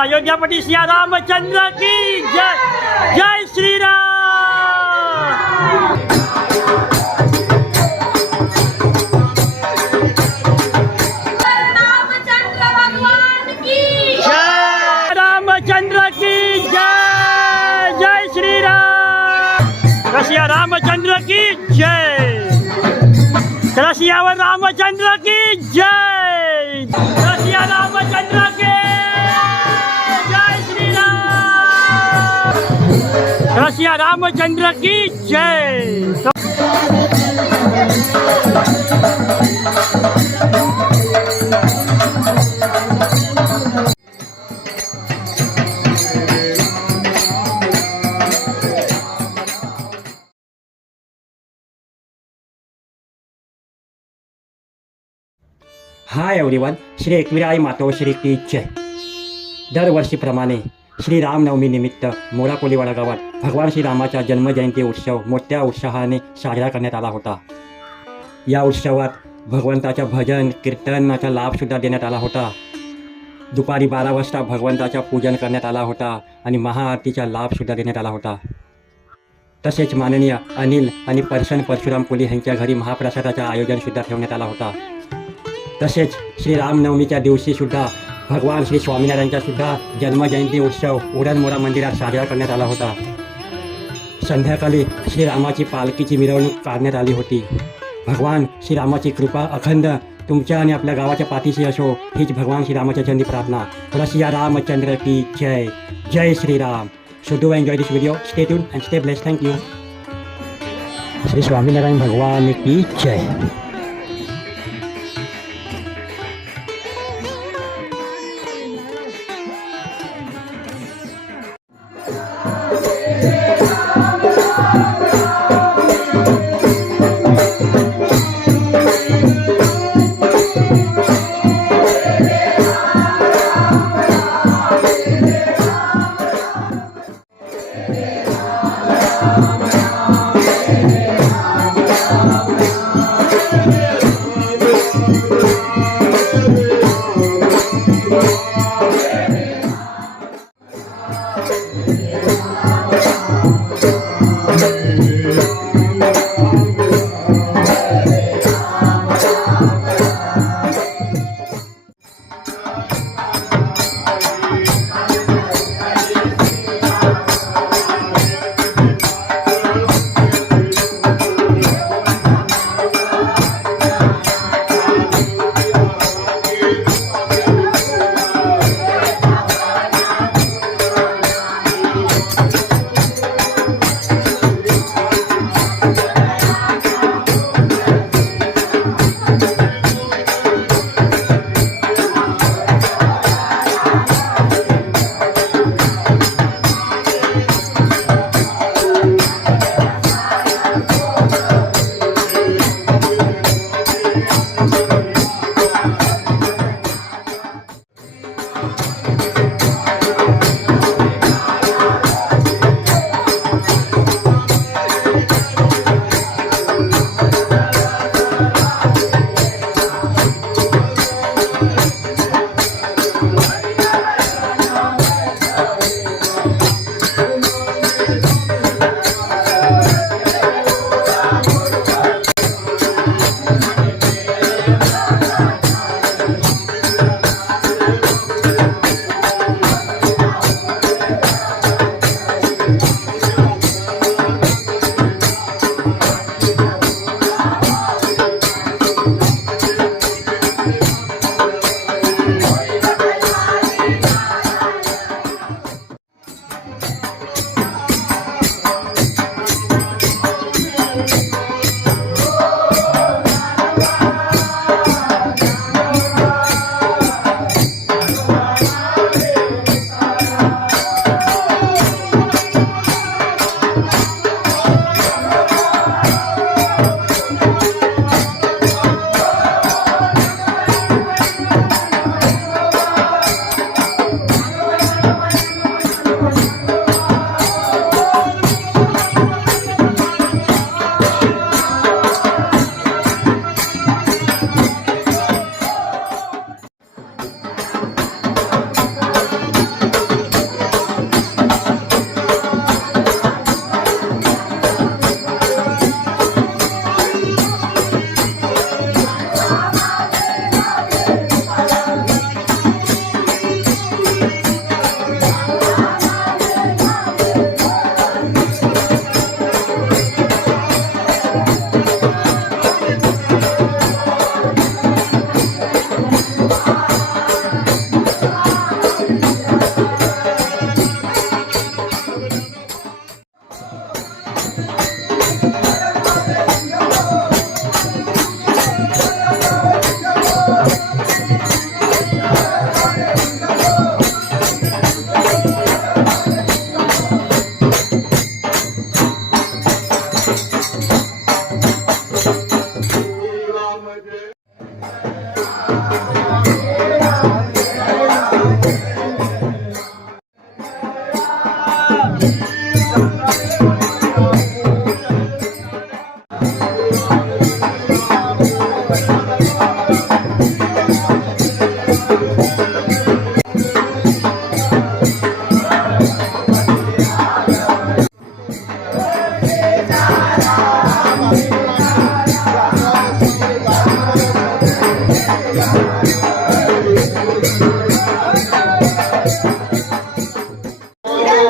अयोध्यापति सिया रामचंद्र की जय। जय श्री राम। रामचंद्र भगवान की जय। रामचंद्र की जय। जय श्री राम। सिया रामचंद्र की जय। सियावर रामचंद्र की जय। सिया रामचंद्र के सिया रामचंद्र की जय। हाय एव्हरीवन, श्री एकविराई मातोश्री की जय। दरवर्षीप्रमाणे श्री रामनवमी निमित्त मोरा कोलीवाडा गावात भगवान श्रीरामाचा जन्मजयंती उत्सव मोठ्या उत्साहाने साजरा करण्यात आला होता। या उत्सवात भगवंताच्या भजन कीर्तनाचा लाभसुद्धा देण्यात आला होता। दुपारी 12 वाजता भगवंताचा पूजन करण्यात आला होता आणि महाआरतीचा लाभसुद्धा देण्यात आला होता। तसेच माननीय अनिल आणि पर्सन परशुराम कोली यांच्या घरी महाप्रसादाचं आयोजनसुद्धा ठेवण्यात आला होता। तसेच श्री रामनवमीच्या दिवशीसुद्धा भगवान श्री स्वामीनारायणचा सुद्धा जन्मजयंती उत्सव उडणमोरा मंदिरात साजरा करण्यात आला होता। संध्याकाळी श्रीरामाची पालखीची मिरवणूक काढण्यात आली होती। भगवान श्रीरामाची कृपा अखंड तुमच्या आणि आपल्या गावाच्या पाठीशी असो हीच भगवान श्रीरामाच्या चरणी प्रार्थना। रसिया रामचंद्र की जय। जय Shriram. So do enjoy this video, stay tune and stay blessed. Thank you. Shri Swaminarayan भगवान की जय।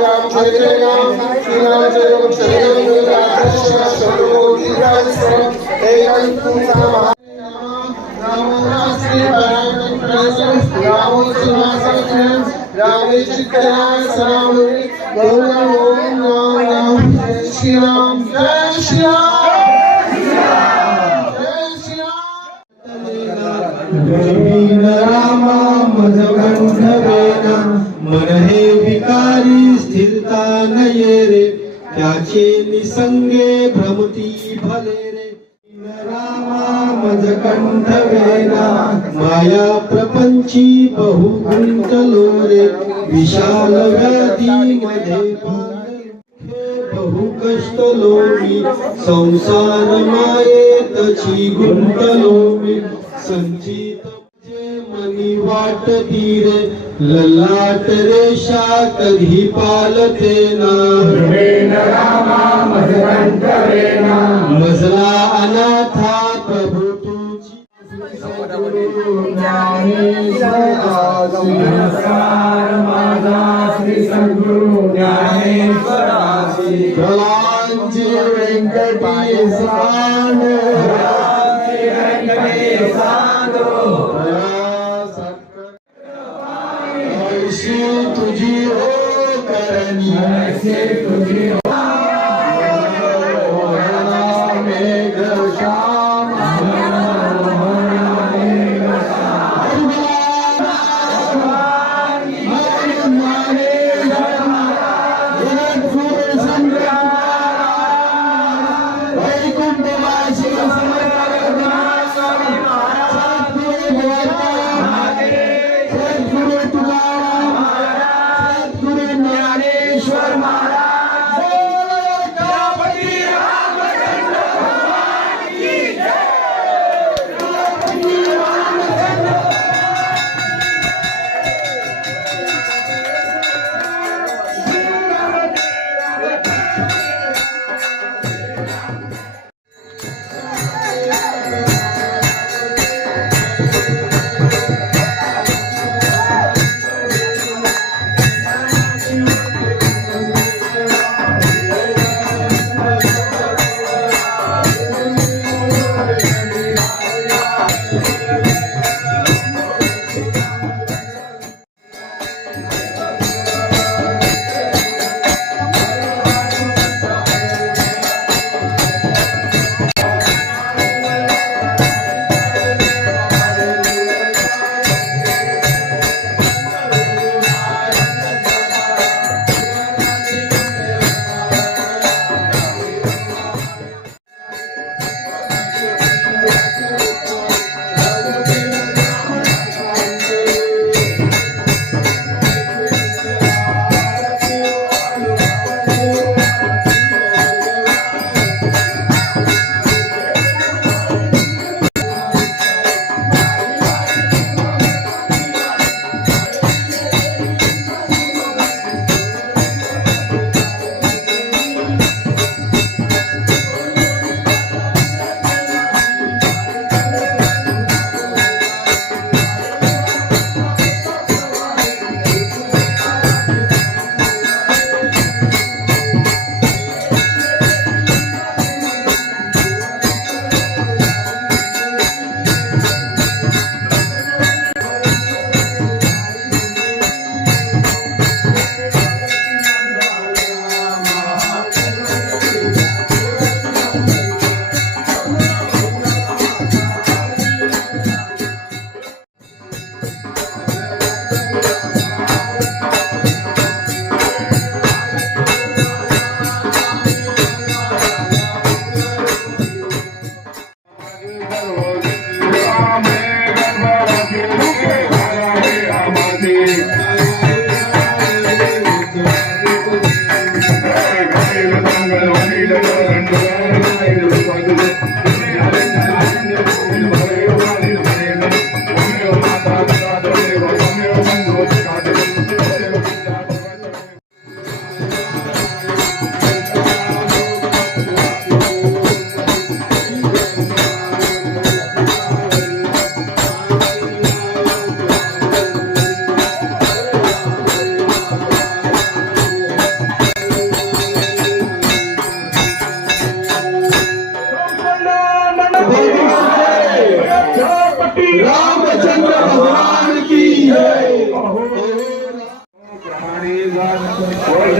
राम जय राम श्री राम जय राम जय राम सर्वोति राजस्व हे तुमचा राम श्री राम राम चित्तराय राम ओम राम जय श्री राम जय श्री राम मजकंठवेना मन हे विकारी स्थिरता नये रे त्याचे निसंगे भ्रमती भले रे रामा मजकंठवेना माया प्रपंची बहु गुंतलो रे विशाल व्याधी मध्ये बहु कष्टलो मी संसार मायेतची गुंतलो मी संचित मनी वाटती रे ललाट रेषा कधी पालते ना मजला अनाथा प्रभू तुझी श्री सद्गुरु ज्ञानेश्वरासी प्रलांची व्यंकटेशान तुझी हो करणी तुझी मेघ श्याम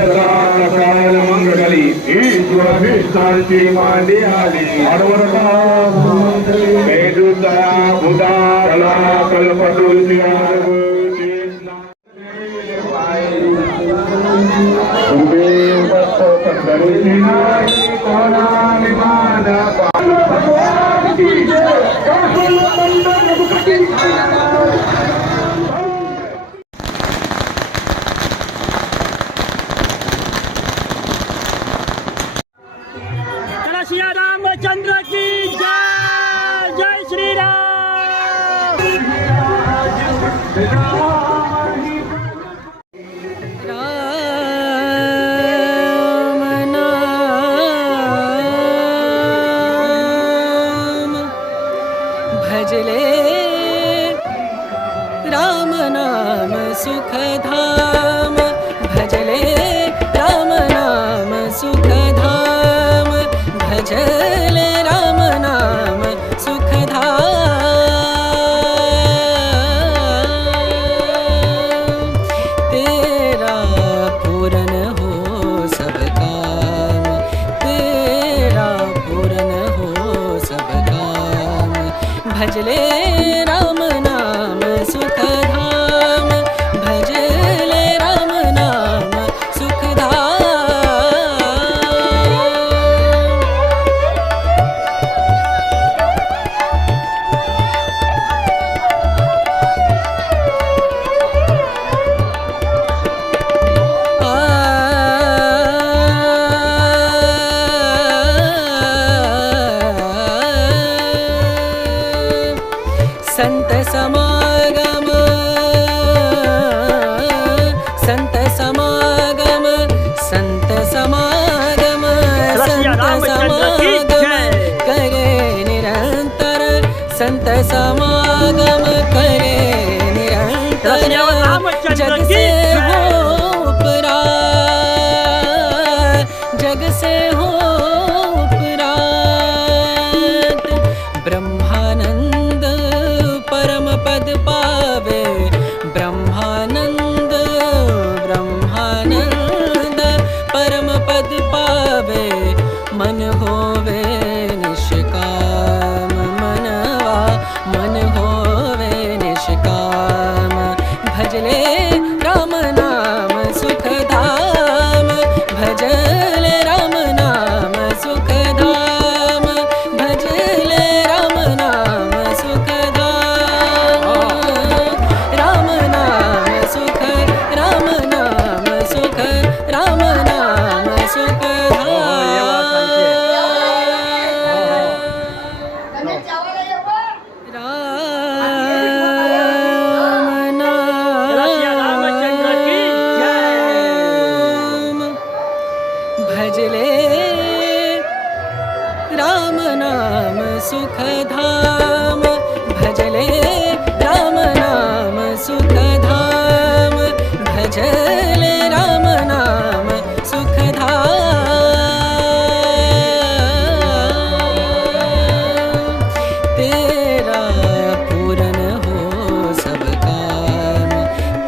सकाळ मंगळी ईश्वराची मांडी आली अडवरता मेदुता बुधारला कल्पतुल्य चला सिया रामचंद्र की जय जय श्री राम राम नाम भजले राम नाम सुखधाम भजले राम नाम सुखधाम भजले राम नाम सुखधाम तेरा पूरन हो सब काम तेरा पूरन हो सब काम भजले राम नाम सुखधाम भजले राम नाम सुखधाम संत समागम संत समागम संत समागम संत समागम करे निरंतर संत समागम करे निरंतर जग से हो उपरात जग से हो उपरात ब्रह्मानंद परम पद पावे ब्रह्मानंद ब्रह्मानंद परम पद पावे मन होवे निष्काम मनवा मन होवे निष्काम भजले राम नाम सुखधाम भजले राम नाम सुखधाम भजले राम नाम सुखधाम राम नाम सुख राम नाम सुख राम नाम सुखधाम राम रामचंद्र की नाम भजले राम नाम सुखधाम भजले राम नाम सुखधाम भजले राम नाम सुखधाम तेरा पूरन हो सब काम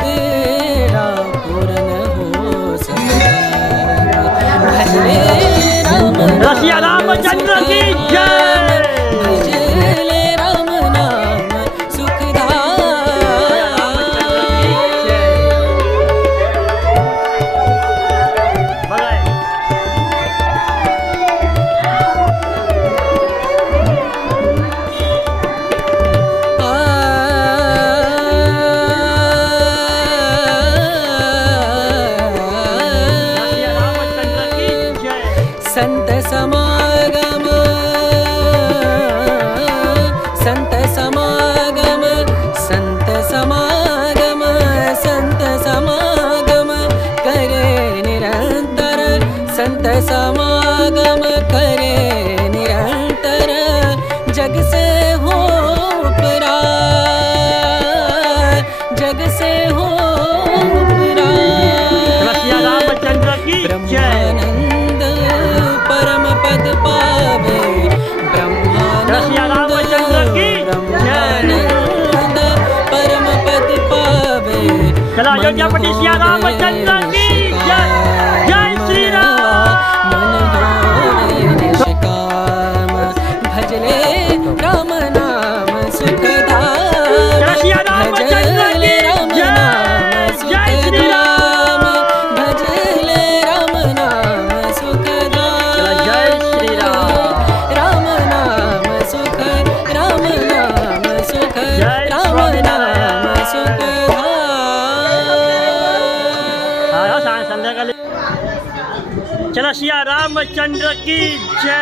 तेरा पूरन हो सब काम भजले रसिया रामचंद्र की जय भजले राम नाम सुखधाम संत समागम संत समागम संत समागम संत समागम करे निरंतर संत समागम करे निरंतर जग से हो उपरात जग से हो रसिया रामचंद्र उपरात की जय ब्रह्मानंद परम पद पावे रसिया रामचंद्र की ब्रह्मानंद परम पद पावे चला अयोध्यापति सिया रामचंद्र की जय जय चला सिया रामचंद्र की जय।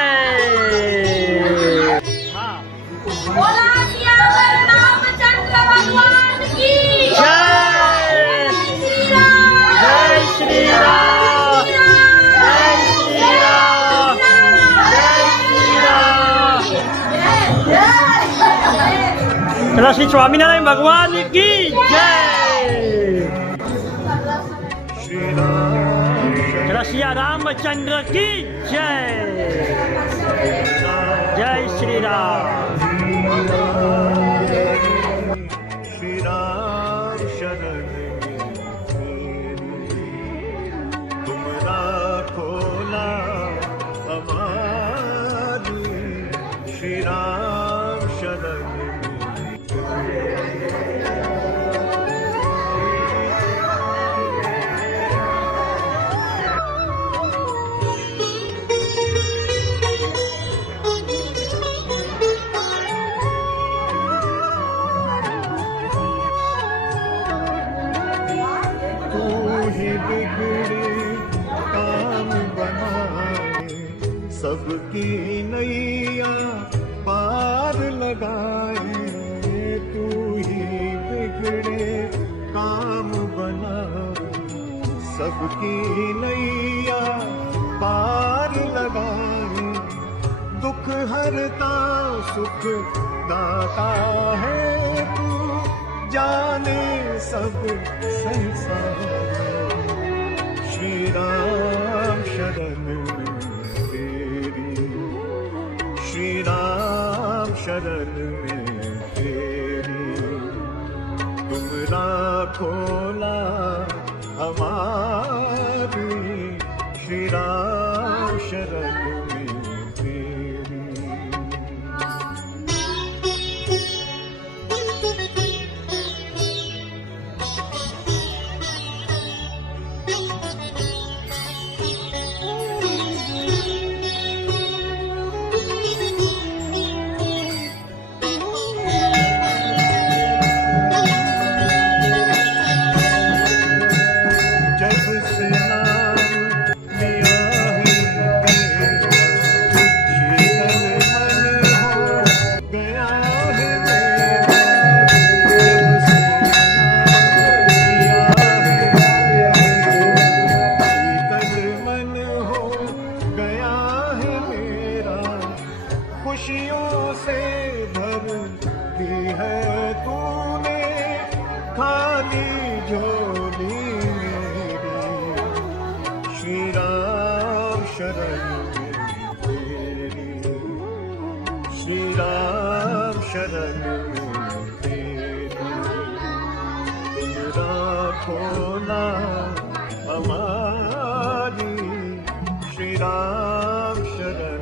हाँ। बोला सियावर रामचंद्र भगवान की जय। जय श्री राम। जय श्री राम। जय श्री राम। चला श्री स्वामीनारायण भगवान की जय। चला सिया रामचंद्र की जय। जय श्री राम। श्री राम शरण तुम राखो ना हमारी, श्री राम शरण सबकी नैया पार लगाए, तू ही बिगड़े काम बनाए। सबकी नैया पार लगाए, दुख हरता सुख दाता है तू, जाने सब संसार। श्री राम शरण श्री राम शरण में तेरी, तुम राखो ना हमारी, श्री राम शरण में तेरी। खुशियों से भर दी है तूने खाली झोली मेरी, श्री राम शरण में तेरी, श्री राम शरण में तेरी, तुम राखो ना हमारी, श्री राम शरण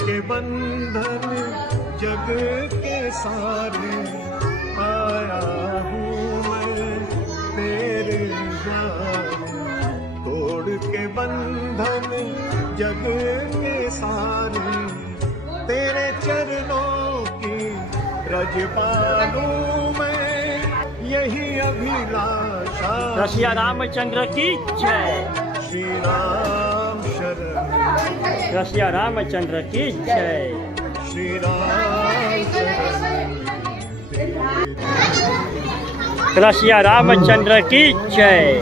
के बंधन जग के सारे, आया हूँ मैं तेरे द्वार। तोड़ के बंधन जग के सारे, तेरे चरणों की रज पालूं मैं, यही अभिलाषा। रसिया रामचंद्र की जय। श्री राम शरण रसिया रामचंद्र की जय। श्री राम शरण रसिया रामचंद्र की जय।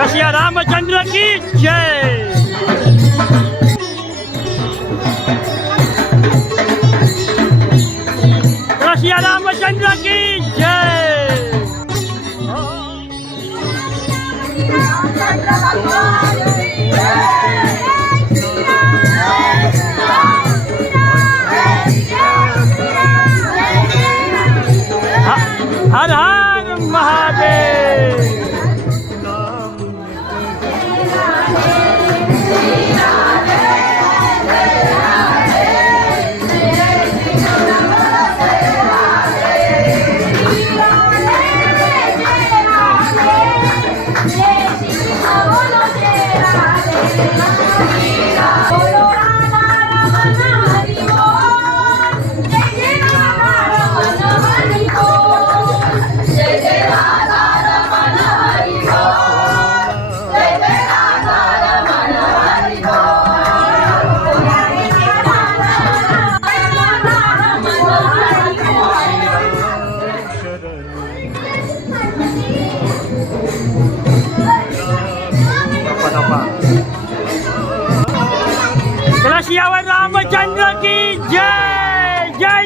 रसिया रामचंद्र की जय। रसिया रामचंद्र की जय। भगवान की जय।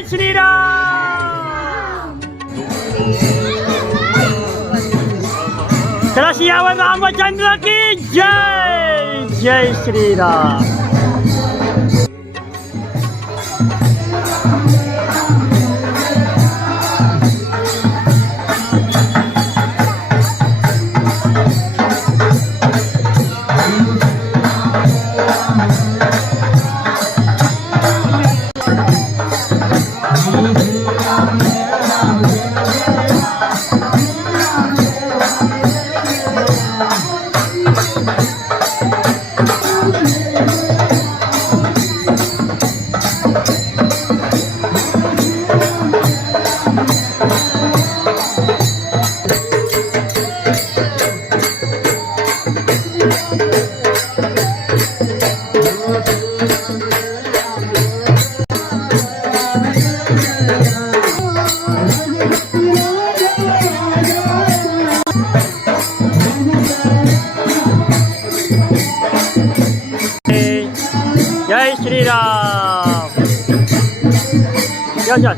श्रीराम. चला सियावर रामचंद्र की जय. जय श्रीराम. जय श्रीराम. जय जय.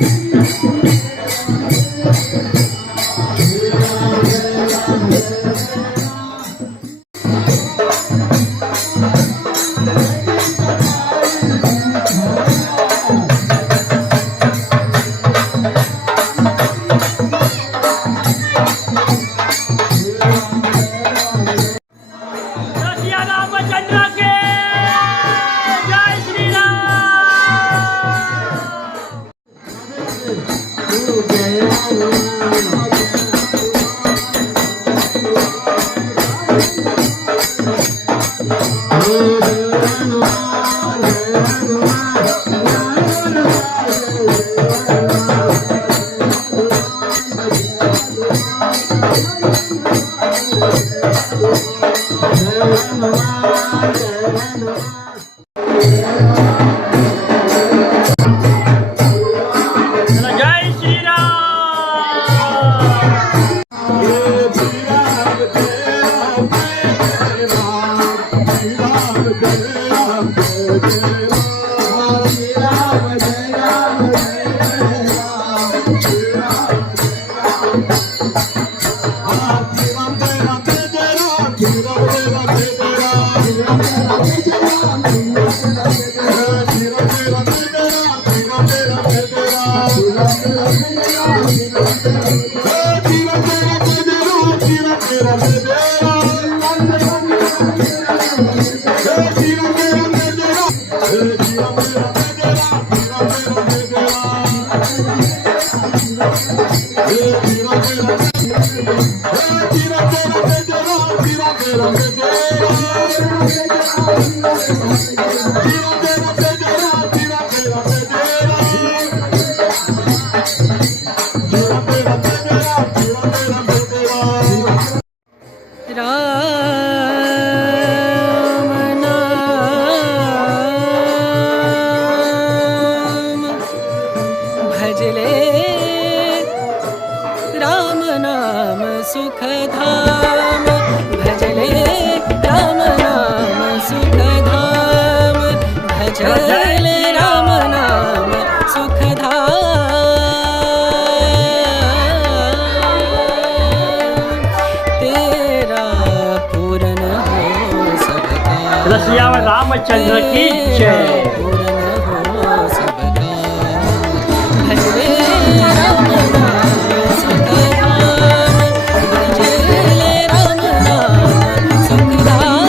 रामचंद्र के जय सुखधाम भजले राम नाम सुखधाम भजले राम नाम सुखधाम तेरा पूरन हो सबका रसियावर रामचंद्र की जय पूरन हो सबका भजले राम नाम सुखधाम भजले राम नाम सुखधाम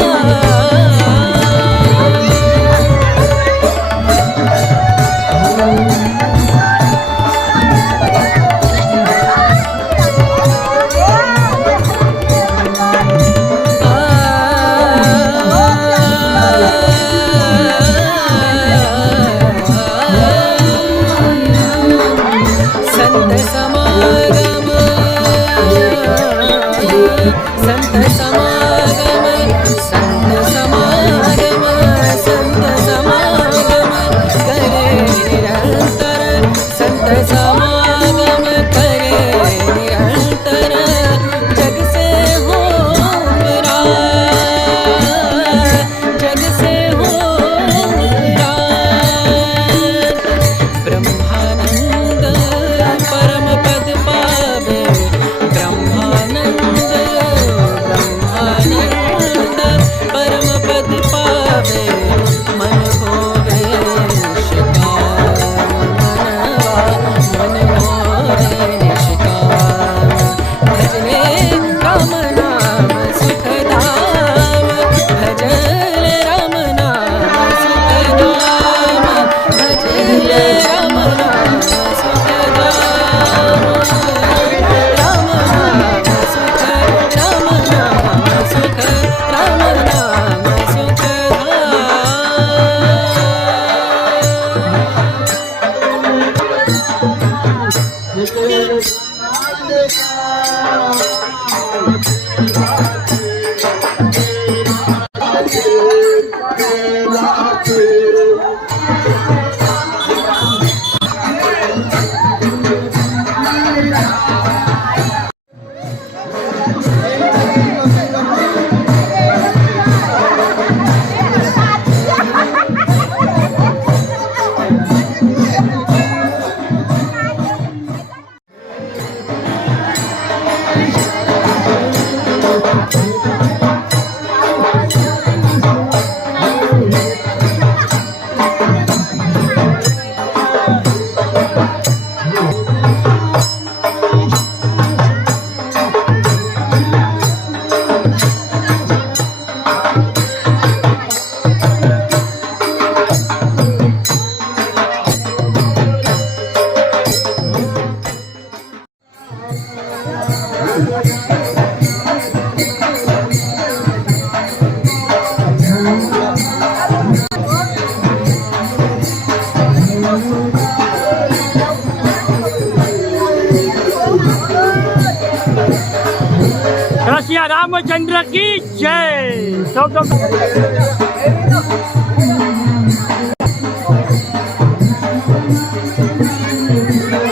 संत समागम संत समागम संत समागम संत समागम करे निरंतर रसिया रामचंद्र की जय।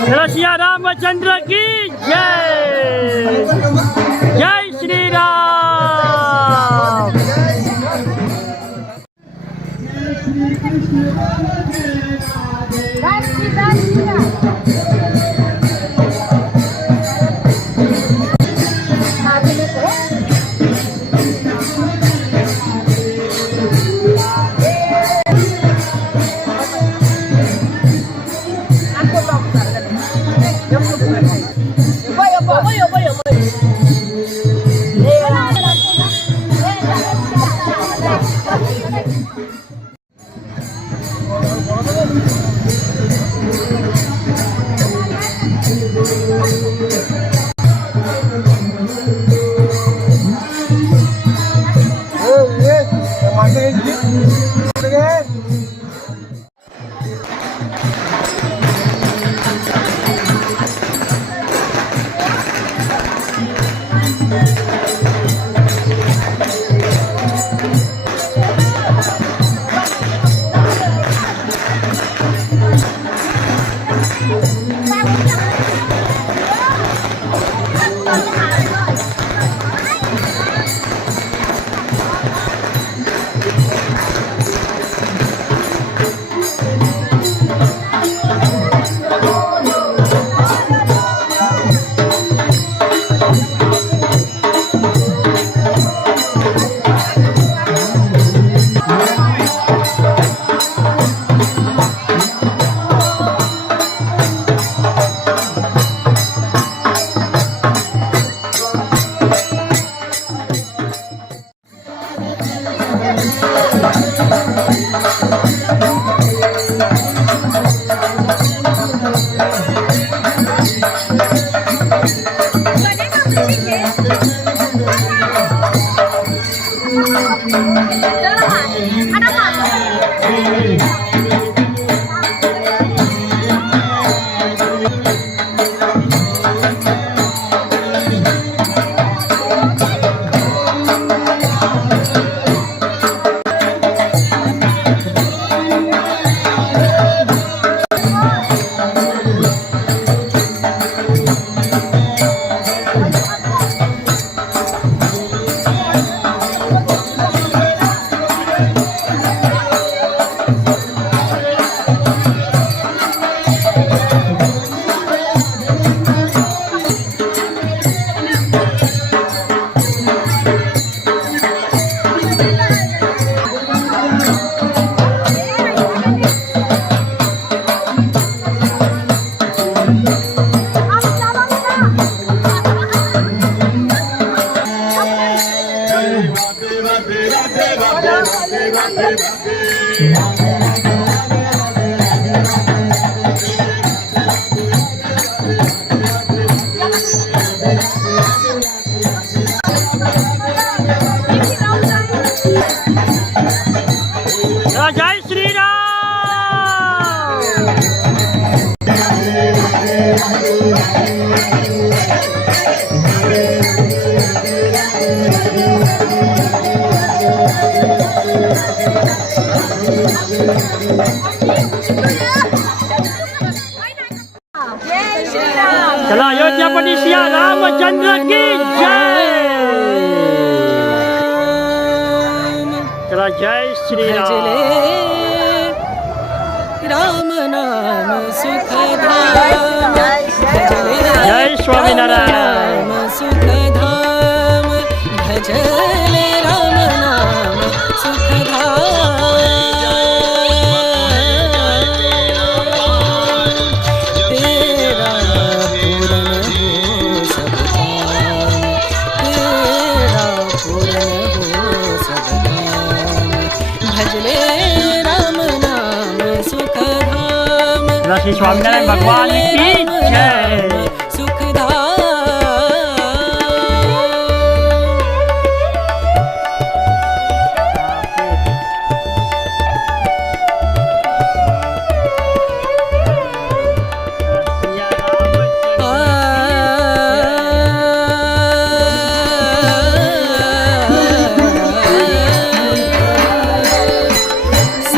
रसिया रामचंद्र की जय। जय श्री राम। चला अयोध्यापती सिया रामचंद्र की जय. चला जय श्री राम. भजले राम नाम सुखधाम भजले जय स्वामीनारायण. राम नाम सुखधाम भजले राम नाम सुखधाम तेरा पूर्ण हो सब काम तेरा पूर्ण हो सब काम भजले राम नाम सुखधाम चला श्री स्वामीनारायण भगवान की जय. सुखधाम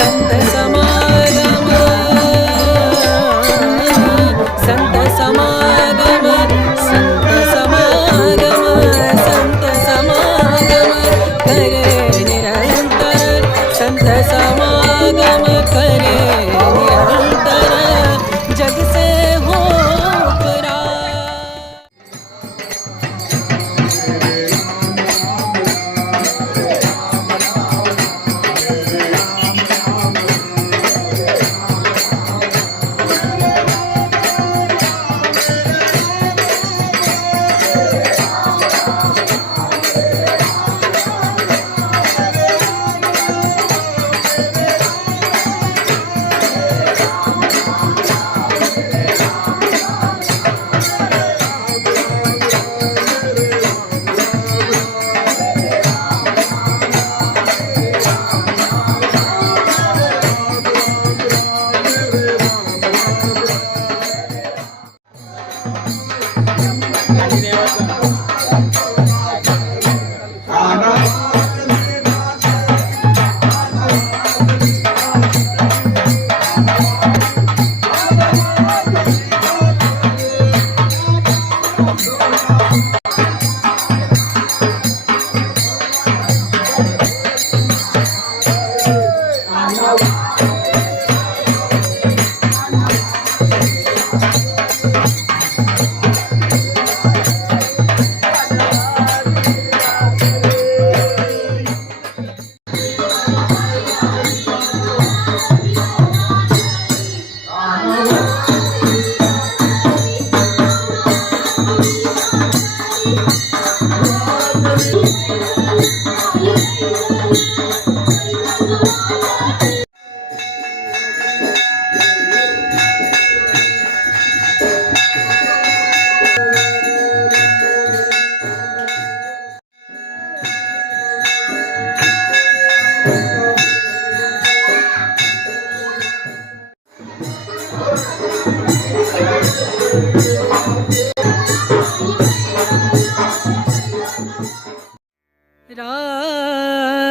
संत समागम संत समागम संत समागम संत समागम करे निरंतर संत समागम करे निरंतर जग से हो परा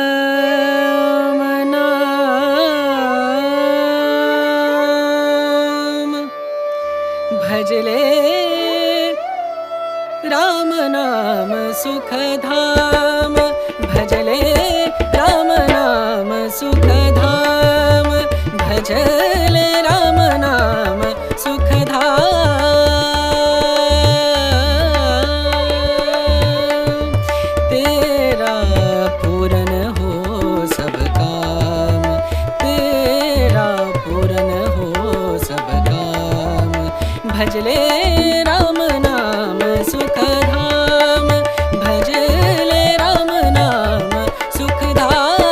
राम नाम भजले राम नाम सुखधाम भजले राम नाम सुखधाम भजले राम नाम सुखधाम तेरा पूर्ण हो सब काम तेरा पूर्ण हो सब काम भजले राम नाम सुखधाम भजले राम नाम सुखधाम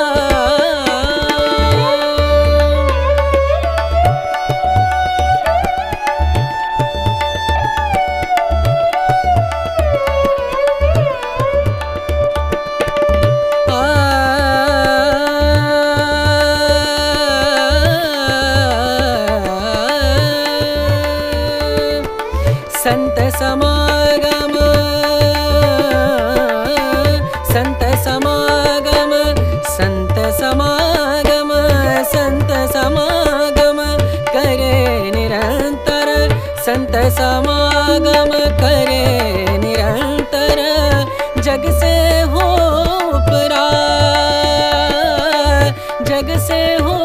संत समागम संत समागम संत समागम संत समागम करे निरंतर संत समागम करे निरंतर जग से हो परार जग से हो